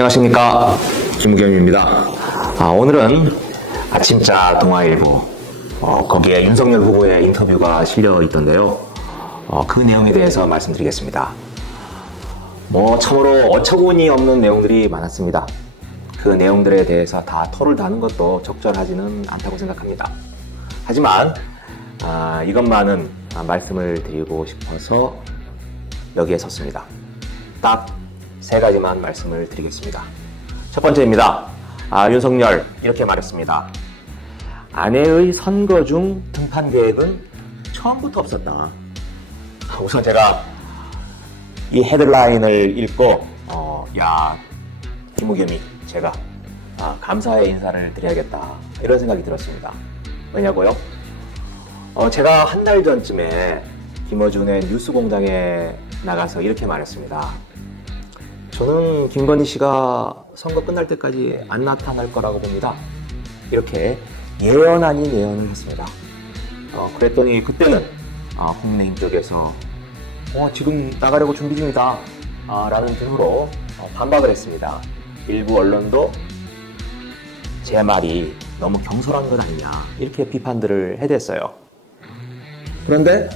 안녕하십니까, 김우겸입니다. 오늘은 아침자 동아일보 거기에 윤석열 후보의 인터뷰가 실려 있던데요. 그 내용에 대해서 말씀드리겠습니다. 참으로 어처구니 없는 내용들이 많았습니다. 그 내용들에 대해서 다 토를 다는 것도 적절하지는 않다고 생각합니다. 하지만 이것만은 말씀을 드리고 싶어서 여기에 섰습니다. 딱 3가지만 말씀을 드리겠습니다. 첫 번째입니다. 윤석열 이렇게 말했습니다. 아내의 선거 중 등판 계획은 처음부터 없었다. 우선 제가 이 헤드라인을 읽고 김우겸이 제가 감사의 인사를 드려야겠다 이런 생각이 들었습니다. 왜냐고요? 제가 한 달 전쯤에 김어준의 뉴스공장에 나가서 이렇게 말했습니다. 저는 김건희 씨가 선거 끝날 때까지 안 나타날 거라고 봅니다. 이렇게 예언 아닌 예언을 했습니다. 그랬더니 그때는 국민의힘 쪽에서 지금 나가려고 준비 중이다 라는 등으로 반박을 했습니다. 일부 언론도 제 말이 너무 경솔한 건 아니냐 이렇게 비판들을 해댔어요. 그런데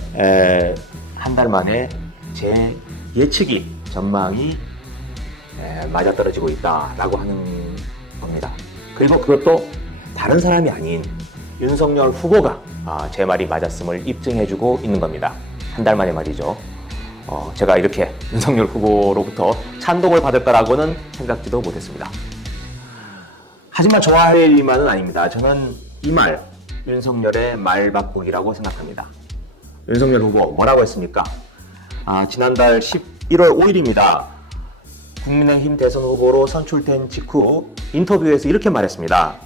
한 달 만에 제 예측이 전망이 맞아떨어지고 있다라고 하는 겁니다. 그리고 그것도 다른 사람이 아닌 윤석열 후보가 제 말이 맞았음을 입증해주고 있는 겁니다. 한 달 만에 말이죠. 제가 이렇게 윤석열 후보로부터 찬동을 받을 거라고는 생각지도 못했습니다. 하지만 좋아할 일만은 아닙니다. 저는 이 말, 윤석열의 말 바꾸기라고 생각합니다. 윤석열 후보 뭐라고 했습니까? 지난달 11월 5일입니다. 국민의힘 대선 후보로 선출된 직후 인터뷰에서 이렇게 말했습니다.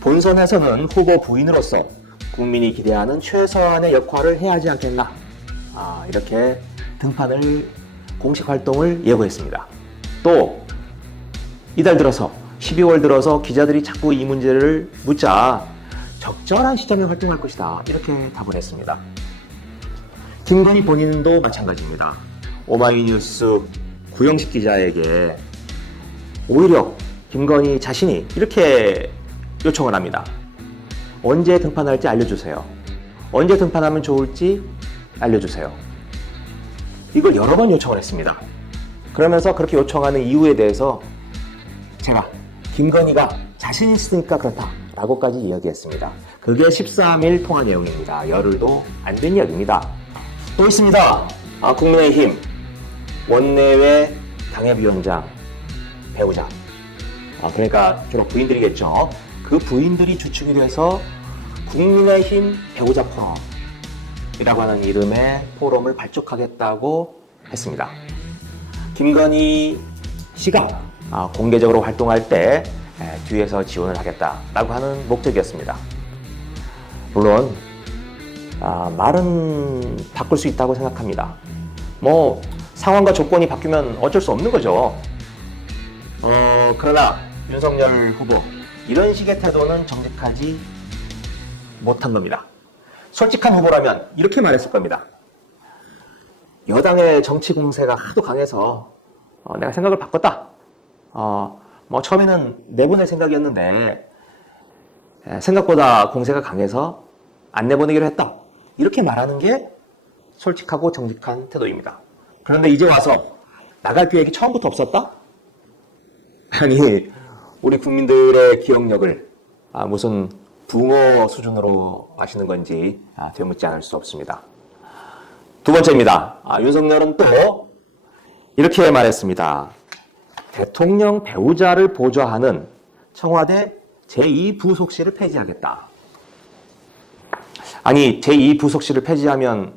본선에서는 후보 부인으로서 국민이 기대하는 최소한의 역할을 해야 하지 않겠나. 이렇게 등판을 공식 활동을 예고했습니다. 또 이달 들어서 12월 들어서 기자들이 자꾸 이 문제를 묻자 적절한 시점에 활동할 것이다. 이렇게 답을 했습니다. 김건희 본인도 마찬가지입니다. 오마이뉴스 구영식 기자에게 오히려 김건희 자신이 이렇게 요청을 합니다. 언제 등판할지 알려주세요. 언제 등판하면 좋을지 알려주세요. 이걸 여러 번 요청을 했습니다. 그러면서 그렇게 요청하는 이유에 대해서 제가 김건희가 자신 있으니까 그렇다라고까지 이야기했습니다. 그게 13일 통화 내용입니다. 열흘도 안 된 이야기입니다. 또 있습니다. 국민의힘 원내외 당협위원장 배우자. 그러니까 주로 부인들이겠죠. 그 부인들이 주축이 돼서 국민의힘 배우자 포럼이라고 하는 이름의 포럼을 발족하겠다고 했습니다. 김건희 씨가 공개적으로 활동할 때 뒤에서 지원을 하겠다라고 하는 목적이었습니다. 물론 말은 바꿀 수 있다고 생각합니다. 상황과 조건이 바뀌면 어쩔 수 없는 거죠. 그러나 윤석열 후보 이런 식의 태도는 정직하지 못한 겁니다. 솔직한 후보라면 이렇게 말했을 겁니다. 여당의 정치 공세가 하도 강해서 내가 생각을 바꿨다. 처음에는 내보낼 생각이었는데 생각보다 공세가 강해서 안 내보내기로 했다. 이렇게 말하는 게 솔직하고 정직한 태도입니다. 그런데 이제 와서 나갈 계획이 처음부터 없었다? 아니, 우리 국민들의 기억력을 무슨 붕어 수준으로 아시는 건지 되묻지 않을 수 없습니다. 두 번째입니다. 윤석열은 또 이렇게 말했습니다. 대통령 배우자를 보좌하는 청와대 제2부속실을 폐지하겠다. 아니, 제2부속실을 폐지하면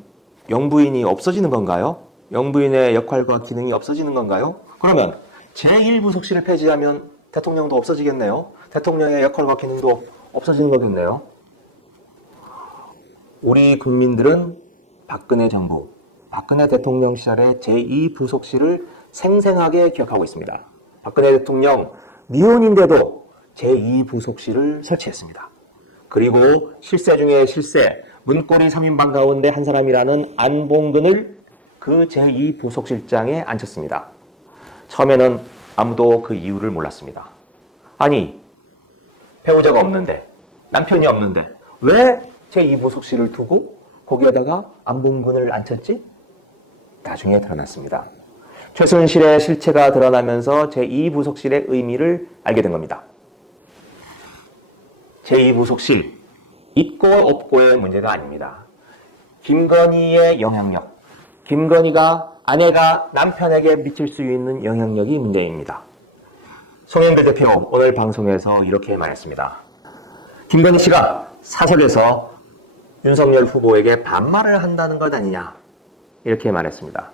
영부인이 없어지는 건가요? 영부인의 역할과 기능이 없어지는 건가요? 그러면 제1부속실을 폐지하면 대통령도 없어지겠네요. 대통령의 역할과 기능도 없어지는 거겠네요. 우리 국민들은 박근혜 정부, 박근혜 대통령 시절의 제2부속실을 생생하게 기억하고 있습니다. 박근혜 대통령 미혼인데도 제2부속실을 설치했습니다. 그리고 실세 중에 실세, 문고리 3인방 가운데 한 사람이라는 안봉근을 그 제2부속실장에 앉혔습니다. 처음에는 아무도 그 이유를 몰랐습니다. 아니, 배우자가 없는데, 남편이 없는데 왜 제2부속실을 두고 거기에다가 안봉근을 앉혔지? 나중에 드러났습니다. 최순실의 실체가 드러나면서 제2부속실의 의미를 알게 된 겁니다. 제2부속실, 있고 없고의 문제가 아닙니다. 김건희의 영향력, 김건희가 아내가 남편에게 미칠 수 있는 영향력이 문제입니다. 송영길 대표 오늘 방송에서 이렇게 말했습니다. 김건희 씨가 사석에서 윤석열 후보에게 반말을 한다는 것 아니냐, 이렇게 말했습니다.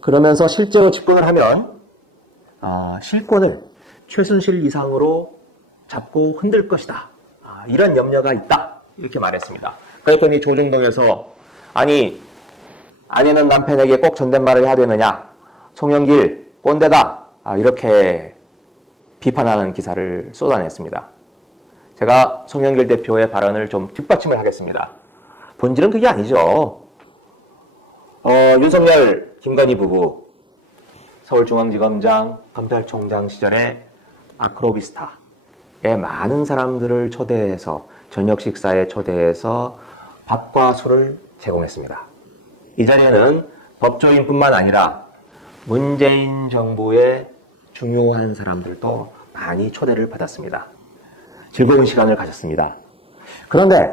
그러면서 실제로 집권을 하면 실권을 최순실 이상으로 잡고 흔들 것이다, 이런 염려가 있다, 이렇게 말했습니다. 그랬더니 조정동에서 아니, 아내는 남편에게 꼭 존댓말을 해야 되느냐, 송영길 꼰대다, 이렇게 비판하는 기사를 쏟아냈습니다. 제가 송영길 대표의 발언을 좀 뒷받침을 하겠습니다. 본질은 그게 아니죠. 윤석열, 김건희 부부, 서울중앙지검장, 검찰총장 시절에 아크로비스타에 많은 사람들을 초대해서 저녁 식사에 초대해서 밥과 술을 제공했습니다. 이 자리에는 법조인뿐만 아니라 문재인 정부의 중요한 사람들도 많이 초대를 받았습니다. 즐거운 시간을 가졌습니다. 그런데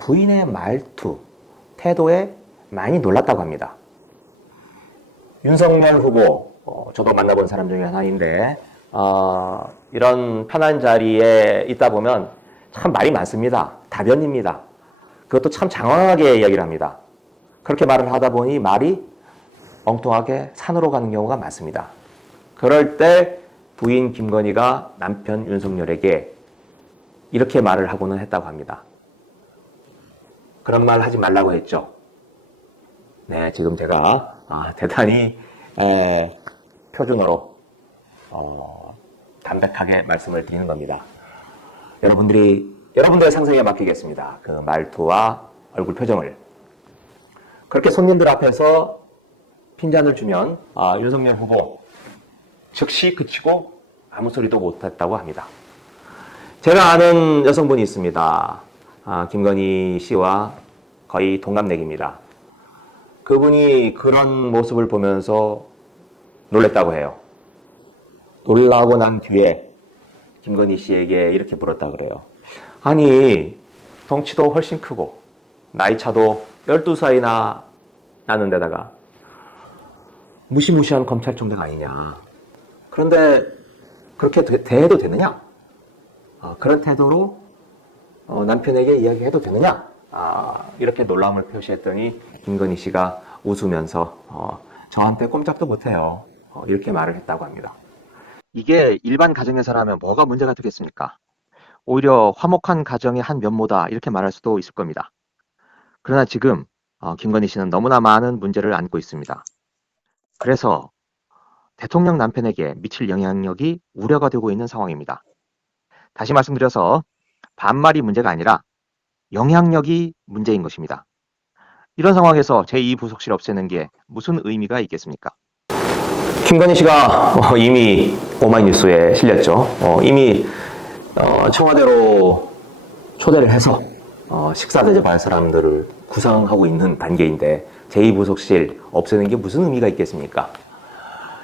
부인의 말투, 태도에 많이 놀랐다고 합니다. 윤석열 후보, 저도 만나본 사람 중에 하나인데 이런 편한 자리에 있다 보면 참 말이 많습니다. 다변입니다. 그것도 참 장황하게 이야기를 합니다. 그렇게 말을 하다 보니 말이 엉뚱하게 산으로 가는 경우가 많습니다. 그럴 때 부인 김건희가 남편 윤석열에게 이렇게 말을 하고는 했다고 합니다. 그런 말 하지 말라고 했죠. 네, 지금 제가 대단히 표준어로 담백하게 말씀을 드리는 겁니다. 여러분들의 상상에 맡기겠습니다. 그 말투와 얼굴 표정을. 그렇게 손님들 앞에서 핀잔을 주면 윤석열 후보 즉시 그치고 아무 소리도 못했다고 합니다. 제가 아는 여성분이 있습니다. 김건희 씨와 거의 동갑내기입니다. 그분이 그런 모습을 보면서 놀랬다고 해요. 놀라고 난 뒤에 김건희 씨에게 이렇게 물었다 그래요. 아니, 덩치도 훨씬 크고 나이 차도 12살이나 나는 데다가 무시무시한 검찰총장 아니냐. 그런데 그렇게 대해도 되느냐? 그런 태도로 남편에게 이야기해도 되느냐? 이렇게 놀라움을 표시했더니 김건희 씨가 웃으면서 저한테 꼼짝도 못해요, 이렇게 말을 했다고 합니다. 이게 일반 가정에서라면 뭐가 문제가 되겠습니까? 오히려 화목한 가정의 한 면모다, 이렇게 말할 수도 있을 겁니다. 그러나 지금 김건희 씨는 너무나 많은 문제를 안고 있습니다. 그래서 대통령 남편에게 미칠 영향력이 우려가 되고 있는 상황입니다. 다시 말씀드려서 반말이 문제가 아니라 영향력이 문제인 것입니다. 이런 상황에서 제2부속실 없애는 게 무슨 의미가 있겠습니까? 김건희 씨가 이미 오마이뉴스에 실렸죠. 이미 청와대로 초대를 해서 식사 대접할 사람들을 구성하고 있는 단계인데 제2부속실 없애는 게 무슨 의미가 있겠습니까?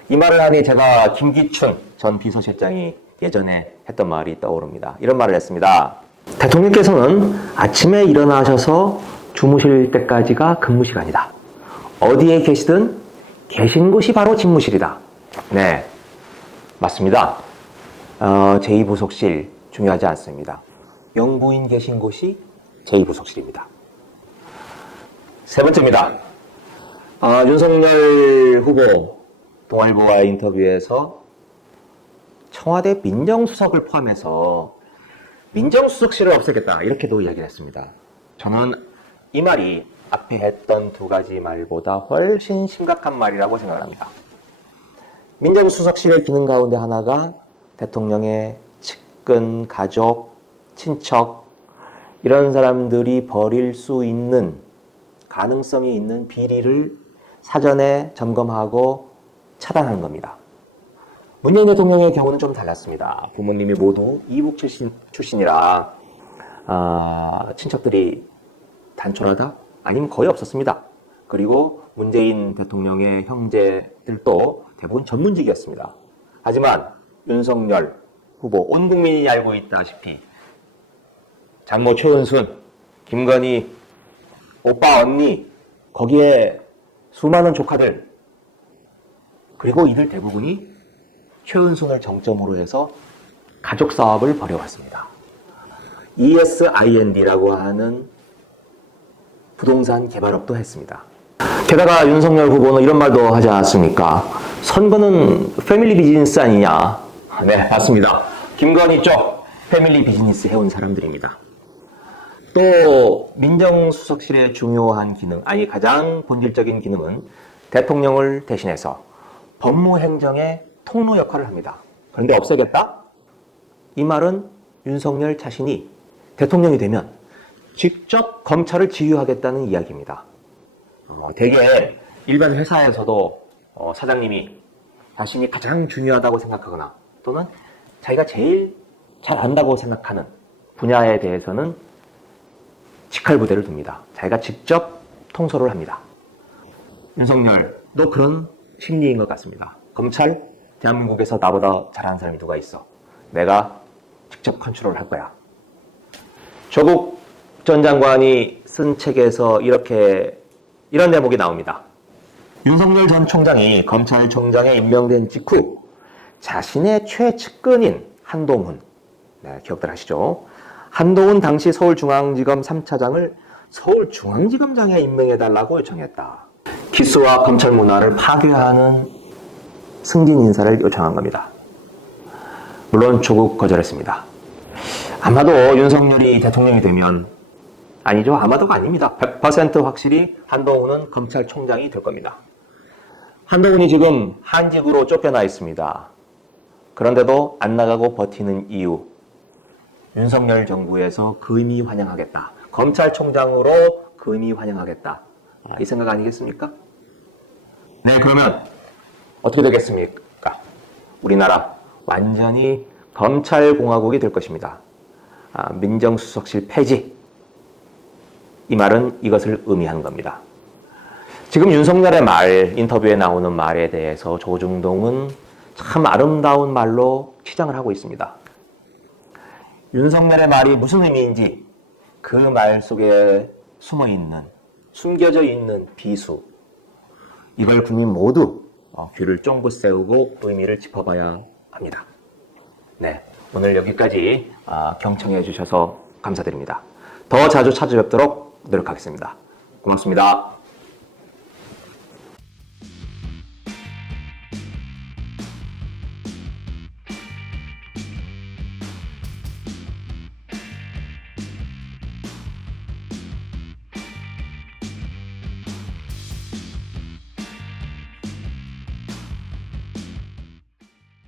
이 말을 하니 제가 김기춘 전 비서실장이 예전에 했던 말이 떠오릅니다. 이런 말을 했습니다. 대통령께서는 아침에 일어나셔서 주무실 때까지가 근무 시간이다. 어디에 계시든 계신 곳이 바로 집무실이다. 네, 맞습니다. 제2부속실 중요하지 않습니다. 영부인 계신 곳이 제2부속실입니다. 세 번째입니다. 윤석열 후보 동아일보와의 인터뷰에서 청와대 민정수석을 포함해서 민정수석실을 없애겠다, 이렇게도 이야기를 했습니다. 저는 이 말이 앞에 했던 두 가지 말보다 훨씬 심각한 말이라고 생각합니다. 민정수석실의 기능 가운데 하나가 대통령의 측근, 가족, 친척, 이런 사람들이 벌일 수 있는 가능성이 있는 비리를 사전에 점검하고 차단하는 겁니다. 문재인 대통령의 경우는 좀 달랐습니다. 부모님이 모두 이북 출신이라 친척들이 단촐하다? 아니면 거의 없었습니다. 그리고 문재인 대통령의 형제들도 대부분 전문직이었습니다. 하지만 윤석열 후보, 온 국민이 알고 있다시피 장모 최은순, 김건희, 오빠 언니, 거기에 수많은 조카들, 그리고 이들 대부분이 최은순을 정점으로 해서 가족 사업을 벌여왔습니다. ESIND라고 하는 부동산 개발업도 했습니다. 게다가 윤석열 후보는 이런 말도 하지 않았습니까? 선거는 패밀리 비즈니스 아니냐? 네, 맞습니다. 김건희 쪽 패밀리 비즈니스 해온 사람들입니다. 또 민정수석실의 중요한 기능, 아니 가장 본질적인 기능은 대통령을 대신해서 법무행정의 통로 역할을 합니다. 그런데 없애겠다? 이 말은 윤석열 자신이 대통령이 되면 직접 검찰을 지휘하겠다는 이야기입니다. 대개 일반 회사에서도 사장님이 자신이 가장 중요하다고 생각하거나 또는 자기가 제일 잘 안다고 생각하는 분야에 대해서는 직할부대를 둡니다. 자기가 직접 통솔을 합니다. 윤석열도 그런 심리인 것 같습니다. 검찰, 대한민국에서 나보다 잘하는 사람이 누가 있어. 내가 직접 컨트롤을 할 거야. 조국 전 장관이 쓴 책에서 이런 대목이 나옵니다. 윤석열 전 총장이 검찰총장에 임명된 직후 자신의 최측근인 한동훈, 네, 기억들 하시죠? 한동훈 당시 서울중앙지검 3차장을 서울중앙지검장에 임명해달라고 요청했다. 기수와 검찰 문화를 파괴하는 승진 인사를 요청한 겁니다. 물론 조국 거절했습니다. 아마도 윤석열이 대통령이 되면, 아니죠, 아마도가 아닙니다. 100% 확실히 한동훈은 검찰총장이 될 겁니다. 한동훈이 지금 한직으로 쫓겨나 있습니다. 그런데도 안 나가고 버티는 이유, 윤석열 정부에서 금이 환영하겠다. 검찰총장으로 금이 환영하겠다. 이 생각 아니겠습니까? 네, 그러면 어떻게 되겠습니까? 우리나라 완전히 검찰공화국이 될 것입니다. 민정수석실 폐지. 이 말은 이것을 의미하는 겁니다. 지금 윤석열의 말, 인터뷰에 나오는 말에 대해서 조중동은 참 아름다운 말로 치장을 하고 있습니다. 윤석열의 말이 무슨 의미인지 그 말 속에 숨겨져 있는 비수, 이걸 국민 모두 귀를 쫑긋 세우고 의미를 짚어봐야 합니다. 네, 오늘 여기까지 경청해 주셔서 감사드립니다. 더 자주 찾아뵙도록 노력하겠습니다. 고맙습니다.